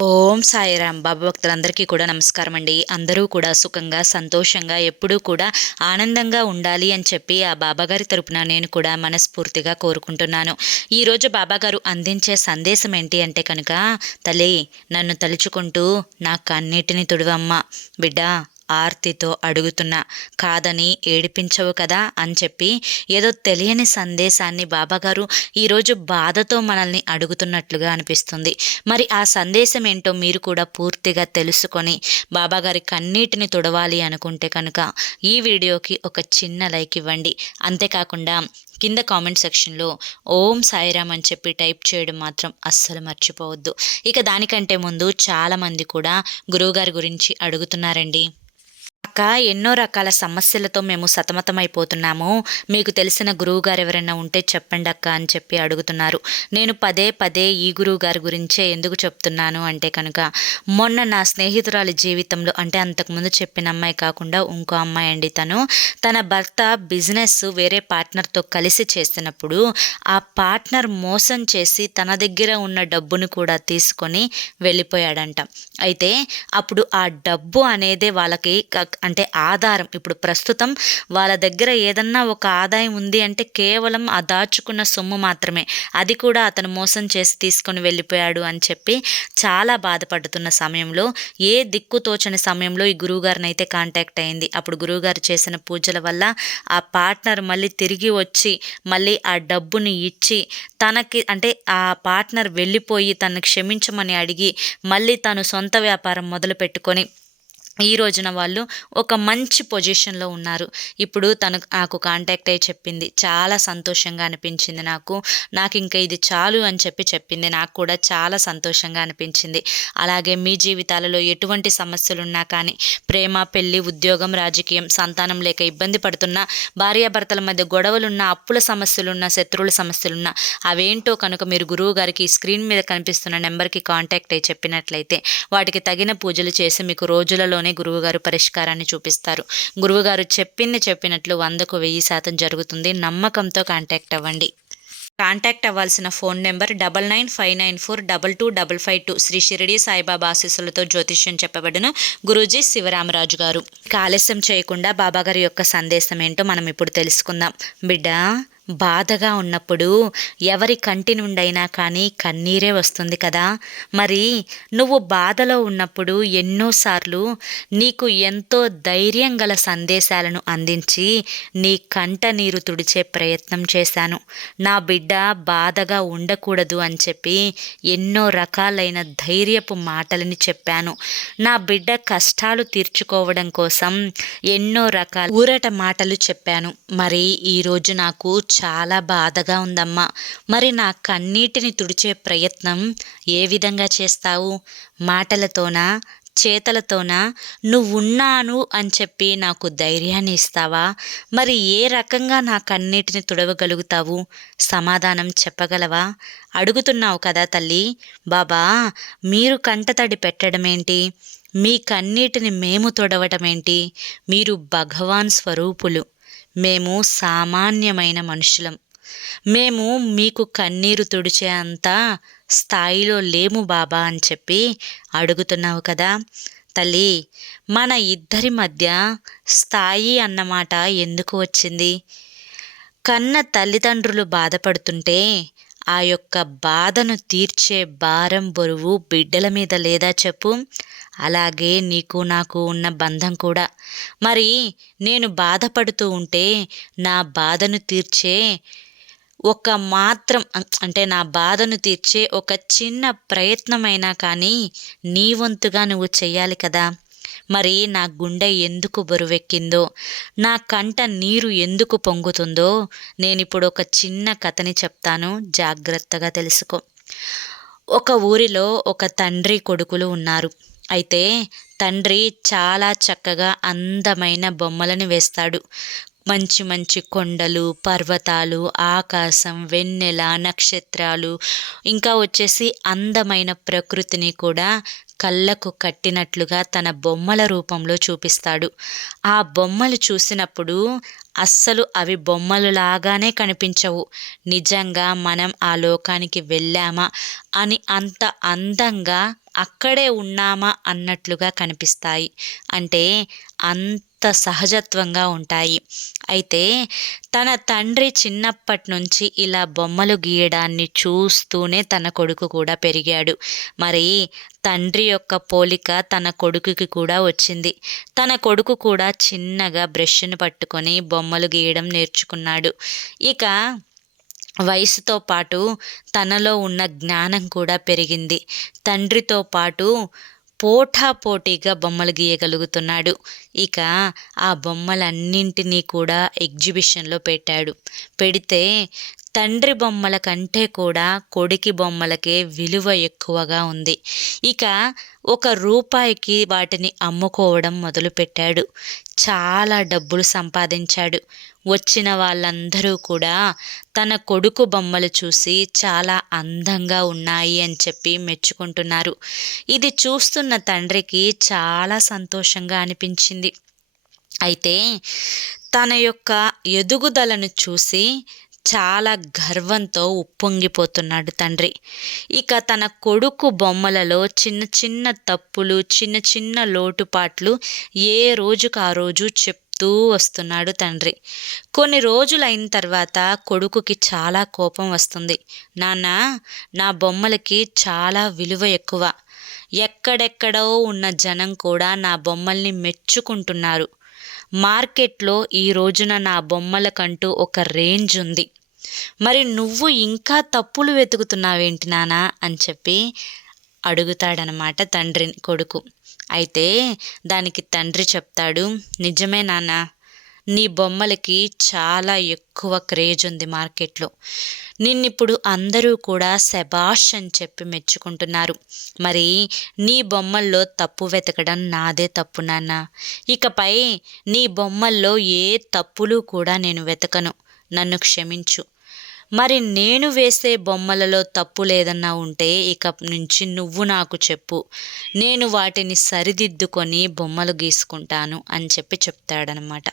ఓం సాయిరామ్ బాబా భక్తులందరికీ కూడా నమస్కారం అండి అందరూ కూడా సుఖంగా సంతోషంగా ఎప్పుడూ కూడా ఆనందంగా ఉండాలి అని చెప్పి ఆ బాబాగారి తరపున నేను కూడా మనస్ఫూర్తిగా కోరుకుంటున్నాను. ఈరోజు బాబాగారు అందించే సందేశం ఏంటి అంటే కనుక తల్లి నన్ను తలుచుకుంటూ నా కన్నీటిని తుడువమ్మ. బిడ్డ ఆర్తితో అడుగుతున్నా కాదని ఏడిపించవు కదా అని చెప్పి ఏదో తెలియని సందేశాన్ని బాబాగారు ఈరోజు బాధతో మనల్ని అడుగుతున్నట్లుగా అనిపిస్తుంది. మరి ఆ సందేశం ఏంటో మీరు కూడా పూర్తిగా తెలుసుకొని బాబాగారి కన్నీటిని తుడవాలి అనుకుంటే కనుక ఈ వీడియోకి ఒక చిన్న లైక్ ఇవ్వండి. అంతేకాకుండా కింద కామెంట్ సెక్షన్లో ఓం సాయిరామ్ అని చెప్పి టైప్ చేయడం మాత్రం అస్సలు మర్చిపోవద్దు. ఇక దానికంటే ముందు చాలామంది కూడా గురువుగారి గురించి అడుగుతున్నారండి. అక్క ఎన్నో రకాల సమస్యలతో మేము సతమతమైపోతున్నాము. మీకు తెలిసిన గురువు గారు ఎవరైనా ఉంటే చెప్పండి అక్క అని చెప్పి అడుగుతున్నారు. నేను పదే పదే ఈ గురువు గారి గురించే ఎందుకు చెప్తున్నాను అంటే కనుక మొన్న నా స్నేహితురాలి జీవితంలో అంటే అంతకుముందు చెప్పిన అమ్మాయి కాకుండా ఇంకో అమ్మాయి అండి తను. తన భర్త బిజినెస్ వేరే పార్ట్నర్తో కలిసి చేసినప్పుడు ఆ పార్ట్నర్ మోసం చేసి తన దగ్గర ఉన్న డబ్బును కూడా తీసుకొని వెళ్ళిపోయాడంట. అయితే అప్పుడు ఆ డబ్బు అనేదే వాళ్ళకి అంటే ఆధారం. ఇప్పుడు ప్రస్తుతం వాళ్ళ దగ్గర ఏదన్నా ఒక ఆదాయం ఉంది అంటే కేవలం ఆ దాచుకున్న సొమ్ము మాత్రమే. అది కూడా అతను మోసం చేసి తీసుకొని వెళ్ళిపోయాడు అని చెప్పి చాలా బాధపడుతున్న సమయంలో ఏ దిక్కు తోచని సమయంలో ఈ గురువుగారిని అయితే కాంటాక్ట్ అయింది. అప్పుడు గురువుగారు చేసిన పూజల వల్ల ఆ పార్ట్నర్ మళ్ళీ తిరిగి వచ్చి మళ్ళీ ఆ డబ్బుని ఇచ్చి తనకి అంటే ఆ పార్ట్నర్ వెళ్ళిపోయి తనను క్షమించమని అడిగి మళ్ళీ తను సొంత వ్యాపారం మొదలు పెట్టుకొని ఈ రోజున వాళ్ళు ఒక మంచి పొజిషన్లో ఉన్నారు. ఇప్పుడు తను నాకు కాంటాక్ట్ అయ్యి చెప్పింది. చాలా సంతోషంగా అనిపించింది నాకు. నాకు ఇంకా ఇది చాలు అని చెప్పి చెప్పింది. నాకు కూడా చాలా సంతోషంగా అనిపించింది. అలాగే మీ జీవితాలలో ఎటువంటి సమస్యలు ఉన్నా కానీ ప్రేమ పెళ్ళి ఉద్యోగం రాజకీయం సంతానం లేక ఇబ్బంది పడుతున్న భార్యాభర్తల మధ్య గొడవలున్నా అప్పుల సమస్యలున్న శత్రువుల సమస్యలున్నా అవేంటో కనుక మీరు గురువు గారికి స్క్రీన్ మీద కనిపిస్తున్న నెంబర్కి కాంటాక్ట్ అయ్యి చెప్పినట్లయితే వాటికి తగిన పూజలు చేసి మీకు రోజులలో వెంటనే గురువుగారు పరిష్కారాన్ని చూపిస్తారు. గురువుగారు చెప్పింది చెప్పినట్లు వందకు వెయ్యి శాతం జరుగుతుంది. నమ్మకంతో కాంటాక్ట్ అవ్వండి. కాంటాక్ట్ అవ్వాల్సిన phone number double nine five nine four double two double five two Shri Shirdi Saibaba ఆశీస్సులతో జ్యోతిష్యం చెప్పబడిన గురూజీ శివరామరాజు గారు. ఆలస్యం చేయకుండా బాబాగారి యొక్క సందేశం ఏంటో మనం ఇప్పుడు తెలుసుకుందాం. బిడ్డ బాధగా ఉన్నప్పుడు ఎవరి కంటి నుండైనా కానీ కన్నీరే వస్తుంది కదా. మరి నువ్వు బాధలో ఉన్నప్పుడు ఎన్నోసార్లు నీకు ఎంతో ధైర్యం గల సందేశాలను అందించి నీ కంట నీరు తుడిచే ప్రయత్నం చేశాను. నా బిడ్డ బాధగా ఉండకూడదు అని చెప్పి ఎన్నో రకాలైన ధైర్యపు మాటలని చెప్పాను. నా బిడ్డ కష్టాలు తీర్చుకోవడం కోసం ఎన్నో రకాల ఊరట మాటలు చెప్పాను. మరి ఈరోజు నాకు చాలా బాధగా ఉందమ్మా. మరి నా కన్నీటిని తుడిచే ప్రయత్నం ఏ విధంగా చేస్తావు? మాటలతోనా? చేతలతోనా? నువ్వున్నాను అని చెప్పి నాకు ధైర్యాన్ని ఇస్తావా? మరి ఏ రకంగా నా కన్నీటిని తుడవగలుగుతావు? సమాధానం చెప్పగలవా? అడుగుతున్నావు కదా తల్లి. బాబా మీరు కంటతడి పెట్టడమేంటి? మీ కన్నీటిని మేము తుడవటమేంటి? మీరు భగవాన్ స్వరూపులు. మేము సామాన్యమైన మనుషులం. మేము మీకు కన్నీరు తుడిచే అంత స్థాయిలో లేము బాబా అని చెప్పి అడుగుతున్నావు కదా. తల్లి మన ఇద్దరి మధ్య స్థాయి అన్నమాట ఎందుకు వచ్చింది? కన్న తల్లిదండ్రులు బాధపడుతుంటే ఆ యొక్క బాధను తీర్చే భారం బరువు బిడ్డల మీద లేదా చెప్పు. అలాగే నీకు నాకు ఉన్న బంధం కూడా. మరి నేను బాధపడుతూ ఉంటే నా బాధను తీర్చే ఒక మాత్రం అంటే నా బాధను తీర్చే ఒక చిన్న ప్రయత్నమైనా కానీ నీ వంతుగా నువ్వు చెయ్యాలి కదా. మరి నా గుండె ఎందుకు బరువెక్కిందో నా కంట నీరు ఎందుకు పొంగుతుందో నేను ఇప్పుడు ఒక చిన్న కథని చెప్తాను. జాగ్రత్తగా తెలుసుకో. ఒక ఊరిలో ఒక తండ్రి కొడుకులు ఉన్నారు. అయితే తండ్రి చాలా చక్కగా అందమైన బొమ్మలను వేస్తాడు. మంచి మంచి కొండలు పర్వతాలు ఆకాశం వెన్నెల నక్షత్రాలు ఇంకా వచ్చేసి అందమైన ప్రకృతిని కూడా కళ్ళకు కట్టినట్లుగా తన బొమ్మల రూపంలో చూపిస్తాడు. ఆ బొమ్మలు చూసినప్పుడు అస్సలు అవి బొమ్మలులాగానే కనిపించవు. నిజంగా మనం ఆ లోకానికి వెళ్ళామా అని అంత అందంగా అక్కడే ఉన్నామా అన్నట్లుగా కనిపిస్తాయి. అంటే అంత సహజత్వంగా ఉంటాయి. అయితే తన తండ్రి చిన్నప్పటి నుంచి ఇలా బొమ్మలు గీయడాన్ని చూస్తూనే తన కొడుకు కూడా పెరిగాడు. మరి తండ్రి యొక్క పోలిక తన కొడుకుకి కూడా వచ్చింది. తన కొడుకు కూడా చిన్నగా బ్రష్ను పట్టుకొని బొమ్మలు గీయడం నేర్చుకున్నాడు. ఇక వయసుతో పాటు తనలో ఉన్న జ్ఞానం కూడా పెరిగింది. తండ్రితో పాటు పోటాపోటీగా బొమ్మలు గీయగలుగుతున్నాడు. ఇక ఆ బొమ్మలన్నింటినీ కూడా ఎగ్జిబిషన్లో పెట్టాడు. పెడితే తండ్రి బొమ్మల కంటే కూడా కొడుకి బొమ్మలకే విలువ ఎక్కువగా ఉంది. ఇక ఒక రూపాయికి వాటిని అమ్ముకోవడం మొదలుపెట్టాడు. చాలా డబ్బులు సంపాదించాడు. వచ్చిన వాళ్ళందరూ కూడా తన కొడుకు బొమ్మలు చూసి చాలా అందంగా ఉన్నాయి అని చెప్పి మెచ్చుకుంటున్నారు. ఇది చూస్తున్న తండ్రికి చాలా సంతోషంగా అనిపించింది. అయితే తన యొక్క ఎదుగుదలను చూసి చాలా గర్వంతో ఉప్పొంగిపోతున్నాడు తండ్రి. ఇక తన కొడుకు బొమ్మలలో చిన్న చిన్న తప్పులు చిన్న చిన్న లోటుపాట్లు ఏ రోజుకు ఆ రోజు చెప్తూ వస్తున్నాడు తండ్రి. కొన్ని రోజులు అయిన తర్వాత కొడుకుకి చాలా కోపం వస్తుంది. నాన్న నా బొమ్మలకి చాలా విలువ ఎక్కువ. ఎక్కడెక్కడో ఉన్న జనం కూడా నా బొమ్మల్ని మెచ్చుకుంటున్నారు. మార్కెట్లో ఈ రోజున నా బొమ్మలకంటూ ఒక రేంజ్ ఉంది. మరి నువ్వు ఇంకా తప్పులు వెతుకుతున్నావేంటి నానా? అని చెప్పి అడుగుతాడనమాట తండ్రి కొడుకు. అయితే దానికి తండ్రి చెప్తాడు నిజమే నాన్న నీ బొమ్మలకి చాలా ఎక్కువ క్రేజ్ ఉంది మార్కెట్లో. నిన్నిప్పుడు అందరూ కూడా శబాష్ అని చెప్పి మెచ్చుకుంటున్నారు. మరి నీ బొమ్మల్లో తప్పు వెతకడం నాదే తప్పు నాన్న? ఇకపై నీ బొమ్మల్లో ఏ తప్పులు కూడా నేను వెతకను. నన్ను క్షమించు. మరి నేను వేసే బొమ్మలలో తప్పు లేదన్నా ఉంటే ఇక నుంచి నువ్వు నాకు చెప్పు. నేను వాటిని సరిదిద్దుకొని బొమ్మలు గీసుకుంటాను అని చెప్పి చెప్తాడనమాట.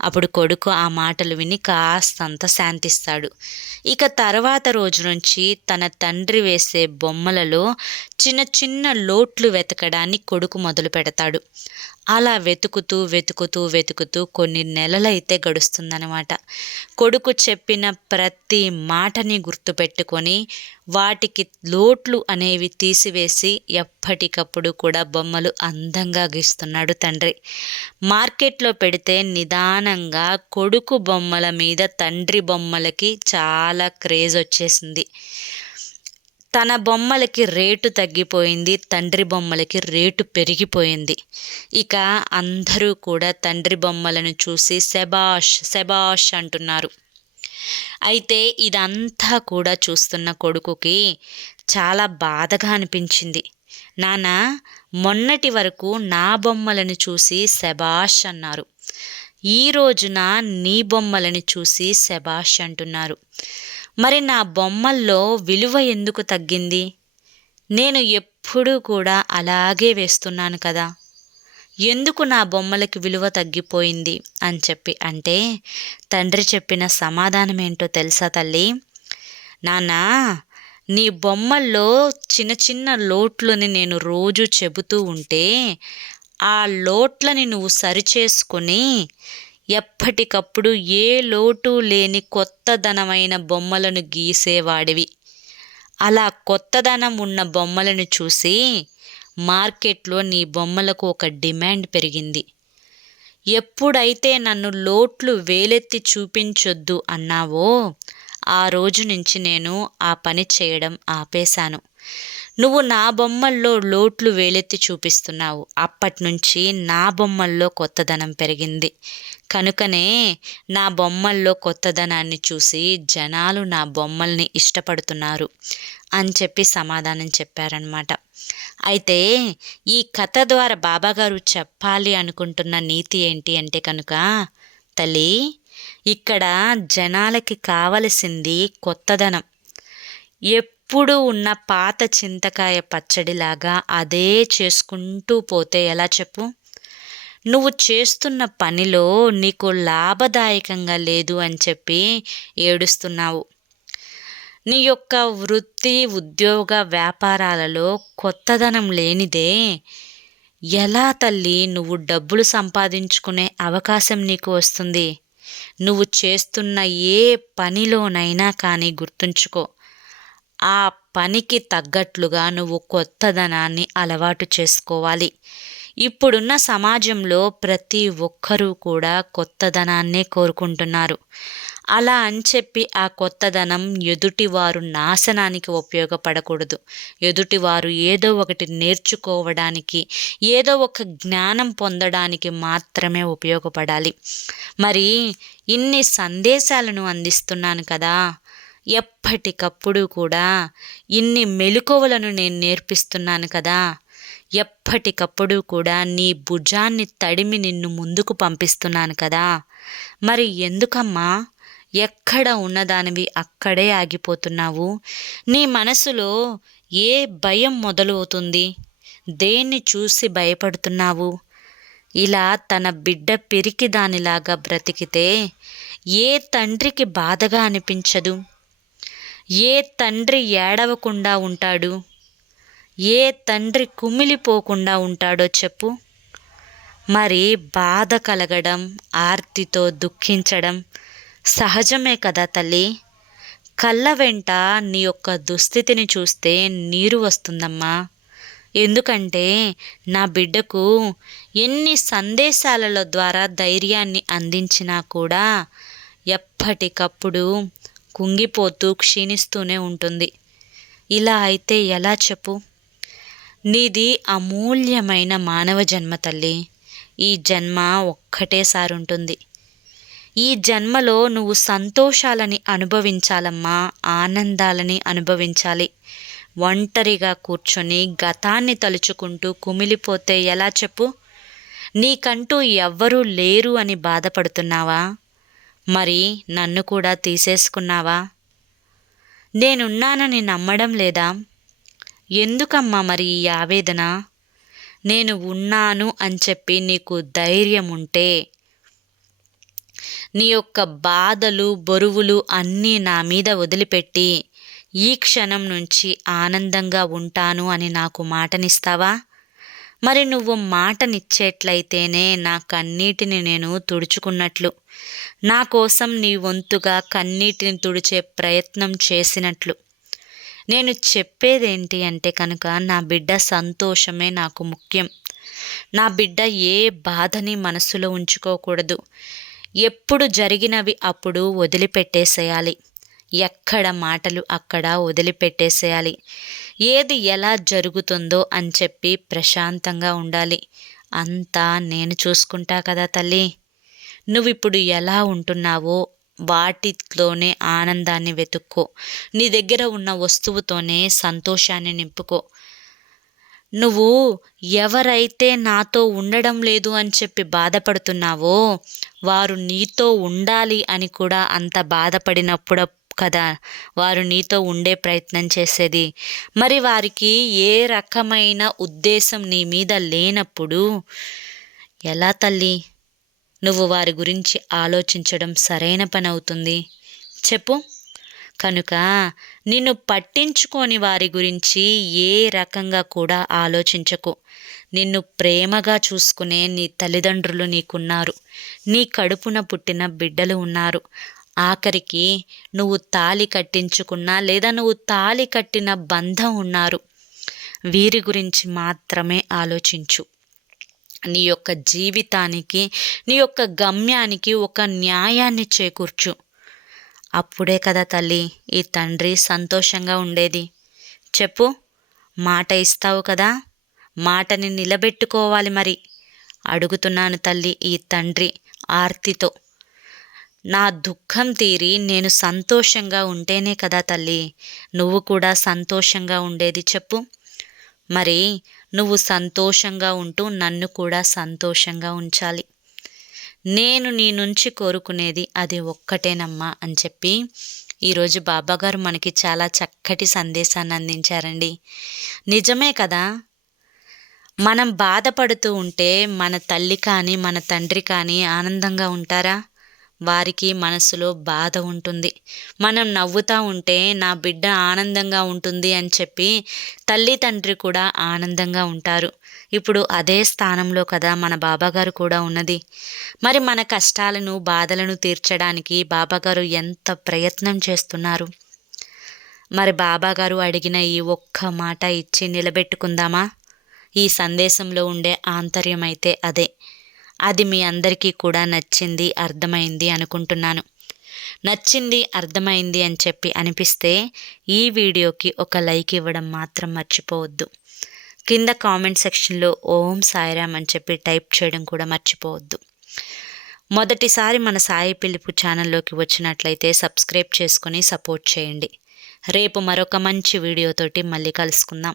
అప్పుడు కొడుకు ఆ మాటలు విని కాస్తంత శాంతిస్తాడు. ఇక తర్వాత రోజు నుంచి తన తండ్రి వేసే బొమ్మలలో చిన్న చిన్న లోట్లు వెతకడాన్ని కొడుకు మొదలు పెడతాడు అలా వెతుకుతూ వెతుకుతూ వెతుకుతూ కొన్ని నెలలైతే గడుస్తుందనమాట కొడుకు చెప్పిన ప్రతి మాటని గుర్తుపెట్టుకొని వాటికి లోట్లు అనేవి తీసివేసి ఎప్పటికప్పుడు కూడా బొమ్మలు అందంగా గీస్తున్నాడు తండ్రి. మార్కెట్లో పెడితే నిదానంగా కొడుకు బొమ్మల మీద తండ్రి బొమ్మలకి చాలా క్రేజ్ వచ్చేసింది. తన బొమ్మలకి రేటు తగ్గిపోయింది తండ్రి బొమ్మలకి రేటు పెరిగిపోయింది. ఇక అందరూ కూడా తండ్రి బొమ్మలను చూసి శబాష్ శబాష్ అంటున్నారు. అయితే ఇదంతా కూడా చూస్తున్న కొడుకుకి చాలా బాధగా అనిపించింది. నాన్న మొన్నటి వరకు నా బొమ్మలను చూసి శబాష్ అన్నారు. ఈ రోజున నీ బొమ్మలను చూసి శబాష్ అంటున్నారు. మరి నా బొమ్మల్లో విలువ ఎందుకు తగ్గింది? నేను ఎప్పుడూ కూడా అలాగే వేస్తున్నాను కదా. ఎందుకు నా బొమ్మలకి విలువ తగ్గిపోయింది? అని చెప్పి అంటే తండ్రి చెప్పిన సమాధానం ఏంటో తెలుసా తల్లి? నానా నీ బొమ్మల్లో చిన్న చిన్న లోట్లని నేను రోజు చెబుతూ ఉంటే ఆ లోట్లని నువ్వు సరిచేసుకొని ఎప్పటికప్పుడు ఏ లోటు లేని కొత్తదనమైన బొమ్మలను గీసేవాడివి. అలా కొత్తదనం ఉన్న బొమ్మలను చూసి మార్కెట్లో నీ బొమ్మలకు ఒక డిమాండ్ పెరిగింది. ఎప్పుడైతే నన్ను లోట్లు వేలెత్తి చూపించొద్దు అన్నావో ఆ రోజు నుంచి నేను ఆ పని చేయడం ఆపేశాను. నువ్వు నా బొమ్మల్లో లోట్లు వేలెత్తి చూపిస్తున్నావు. అప్పటినుంచి నా బొమ్మల్లో కొత్తదనం పెరిగింది. కనుకనే నా బొమ్మల్లో కొత్తదనాన్ని చూసి జనాలు నా బొమ్మల్ని ఇష్టపడుతున్నారు అని చెప్పి సమాధానం చెప్పారనమాట అయితే ఈ కథ ద్వారా బాబాగారు చెప్పాలి అనుకుంటున్న నీతి ఏంటి అంటే కనుక తల్లి ఇక్కడ జనాలకి కావలసింది కొత్తదనం. ఎప్పుడు ఉన్న పాత చింతకాయ పచ్చడిలాగా అదే చేసుకుంటూ పోతే ఎలా చెప్పు? నువ్వు చేస్తున్న పనిలో నీకు లాభదాయకంగా లేదు అని చెప్పి ఏడుస్తున్నావు. నీ యొక్క వృత్తి ఉద్యోగ వ్యాపారాలలో కొత్తదనం లేనిదే ఎలా తల్లి? నువ్వు డబ్బులు సంపాదించుకునే అవకాశం నీకు వస్తుంది. నువ్వు చేస్తున్న ఏ పనిలోనైనా కానీ గుర్తుంచుకో. ఆ పనికి తగ్గట్లుగా నువ్వు కొత్తదనాన్ని అలవాటు చేసుకోవాలి. ఇప్పుడున్న సమాజంలో ప్రతి ఒక్కరూ కూడా కొత్తదనాన్నే కోరుకుంటున్నారు. అలా అని చెప్పి ఆ కొత్తదనం ఎదుటివారు నాశనానికి ఉపయోగపడకూడదు. ఎదుటివారు ఏదో ఒకటి నేర్చుకోవడానికి ఏదో ఒక జ్ఞానం పొందడానికి మాత్రమే ఉపయోగపడాలి. మరి ఇన్ని సందేశాలను అందిస్తున్నాను కదా. ఎప్పటికప్పుడు కూడా ఇన్ని మెలకువలను నేను నేర్పిస్తున్నాను కదా. ఎప్పటికప్పుడు కూడా నీ భుజాన్ని తడిమి నిన్ను ముందుకు పంపిస్తున్నాను కదా. మరి ఎందుకమ్మా? ఎక్కడ ఉన్నదానివి అక్కడే ఆగిపోతున్నావు? నీ మనసులో ఏ భయం మొదలవుతుంది? దేన్ని చూసి భయపడుతున్నావు? ఇలా తన బిడ్డ పిరికి దానిలాగా బ్రతికితే ఏ తండ్రికి బాధగా అనిపించదు? ఏ తండ్రి ఏడవకుండా ఉంటాడు? ఏ తండ్రి కుమిలిపోకుండా ఉంటాడో చెప్పు. మరి బాధ కలగడం ఆర్తితో దుఃఖించడం సహజమే కదా తల్లి. కళ్ళ వెంట నీ యొక్క దుస్థితిని చూస్తే నీరు వస్తుందమ్మా. ఎందుకంటే నా బిడ్డకు ఎన్ని సందేశాలలో ద్వారా ధైర్యాన్ని అందించినా కూడా ఎప్పటికప్పుడు కుంగిపోతూ క్షీణిస్తూనే ఉంటుంది. ఇలా అయితే ఎలా చెప్పు? నీది అమూల్యమైన మానవ జన్మ తల్లి. ఈ జన్మ ఒక్కటేసారి ఉంటుంది ఈ జన్మలో నువ్వు సంతోషాలని అనుభవించాలమ్మా ఆనందాలని అనుభవించాలి. ఒంటరిగా కూర్చొని గతాన్ని తలుచుకుంటూ కుమిలిపోతే ఎలా చెప్పు? నీకంటూ ఎవ్వరూ లేరు అని బాధపడుతున్నావా? మరి నన్ను కూడా తీసేసుకున్నావా? నేనున్నానని నమ్మడం లేదా? ఎందుకమ్మా మరి ఈ ఆవేదన? నేను ఉన్నాను అని చెప్పి నీకు ధైర్యం ఉంటే నీ యొక్క బాధలు బరువులు అన్నీ నా మీద వదిలిపెట్టి ఈ క్షణం నుంచి ఆనందంగా ఉంటాను అని నాకు మాటనిస్తావా? మరి నువ్వు మాటనిచ్చేట్లయితేనే నా కన్నీటిని నేను తుడుచుకున్నట్లు. నా కోసం నీ వంతుగా కన్నీటిని తుడిచే ప్రయత్నం చేసినట్లు. నేను చెప్పేదేంటి అంటే కనుక నా బిడ్డ సంతోషమే నాకు ముఖ్యం. నా బిడ్డ ఏ బాధని మనసులో ఉంచుకోకూడదు. ఎప్పుడు జరిగినవి అప్పుడు వదిలిపెట్టేసేయాలి. ఎక్కడ మాటలు అక్కడ వదిలిపెట్టేసేయాలి. ఏది ఎలా జరుగుతుందో అని చెప్పి ప్రశాంతంగా ఉండాలి. అంతా నేను చూసుకుంటా కదా తల్లి. నువ్విప్పుడు ఎలా ఉంటున్నావో వాటిలోనే ఆనందాన్ని వెతుక్కో. నీ దగ్గర ఉన్న వస్తువుతోనే సంతోషాన్ని నింపుకో. నువ్వు ఎవరైతే నాతో ఉండడం లేదు అని చెప్పి బాధపడుతున్నావో వారు నీతో ఉండాలి అని కూడా అంత బాధపడినప్పుడు కదా. వారు నీతో ఉండే ప్రయత్నం చేసేది. మరి వారికి ఏ రకమైన ఉద్దేశం నీ మీద లేనప్పుడు ఎలా తల్లి? నువ్వు వారి గురించి ఆలోచించడం సరైన పని అవుతుంది. చెప్పు. కనుక నిన్ను పట్టించుకోని వారి గురించి ఏ రకంగా కూడా ఆలోచించకు. నిన్ను ప్రేమగా చూసుకునే నీ తల్లిదండ్రులు నీకున్నారు. నీ కడుపున పుట్టిన బిడ్డలు ఉన్నారు. ఆఖరికి నువ్వు తాలి కట్టించుకున్నా లేదా నువ్వు తాలి కట్టిన బంధం ఉన్నారు. వీరి గురించి మాత్రమే ఆలోచించు. నీ యొక్క జీవితానికి నీ యొక్క గమ్యానికి ఒక న్యాయాన్ని చేకూర్చు. అప్పుడే కదా తల్లి ఈ తండ్రి సంతోషంగా ఉండేది. చెప్పు మాట ఇస్తావు కదా? మాటని నిలబెట్టుకోవాలి మరి. అడుగుతున్నాను తల్లి ఈ తండ్రి ఆర్తితో. నా దుఃఖం తీరి నేను సంతోషంగా ఉంటేనే కదా తల్లి. నువ్వు కూడా సంతోషంగా ఉండేది చెప్పు. మరి నువ్వు సంతోషంగా ఉంటూ నన్ను కూడా సంతోషంగా ఉంచాలి. నేను నీ నుంచి కోరుకునేది అది ఒక్కటేనమ్మా అని చెప్పి ఈరోజు బాబాగారు మనకి చాలా చక్కటి సందేశాన్ని అందించారండి. నిజమే కదా? మనం బాధపడుతూ ఉంటే మన తల్లి కానీ మన తండ్రి కానీ ఆనందంగా ఉంటారా? వారికి మనసులో బాధ ఉంటుంది. మనం నవ్వుతూ ఉంటే నా బిడ్డ ఆనందంగా ఉంటుంది అని చెప్పి తల్లి తండ్రి కూడా ఆనందంగా ఉంటారు. ఇప్పుడు అదే స్థానంలో కదా మన బాబాగారు కూడా ఉన్నది. మరి మన కష్టాలను బాధలను తీర్చడానికి బాబాగారు ఎంత ప్రయత్నం చేస్తున్నారు? మరి బాబాగారు అడిగిన ఈ ఒక్క మాట ఇచ్చి నిలబెట్టుకుందామా? ఈ సందేశంలో ఉండే ఆంతర్యం అయితే అదే. అది మీ అందరికీ కూడా నచ్చింది అర్థమైంది అనుకుంటున్నాను. నచ్చింది అర్థమైంది అని చెప్పి అనిపిస్తే ఈ వీడియోకి ఒక లైక్ ఇవ్వడం మాత్రం మర్చిపోవద్దు. కింద కామెంట్ సెక్షన్లో ఓం సాయిరామ్ అని చెప్పి టైప్ చేయడం కూడా మర్చిపోవద్దు. మొదటిసారి మన సాయి పిలుపు ఛానల్లోకి వచ్చినట్లయితే సబ్స్క్రైబ్ చేసుకొని సపోర్ట్ చేయండి. రేపు మరొక మంచి వీడియోతోటి మళ్ళీ కలుసుకుందాం.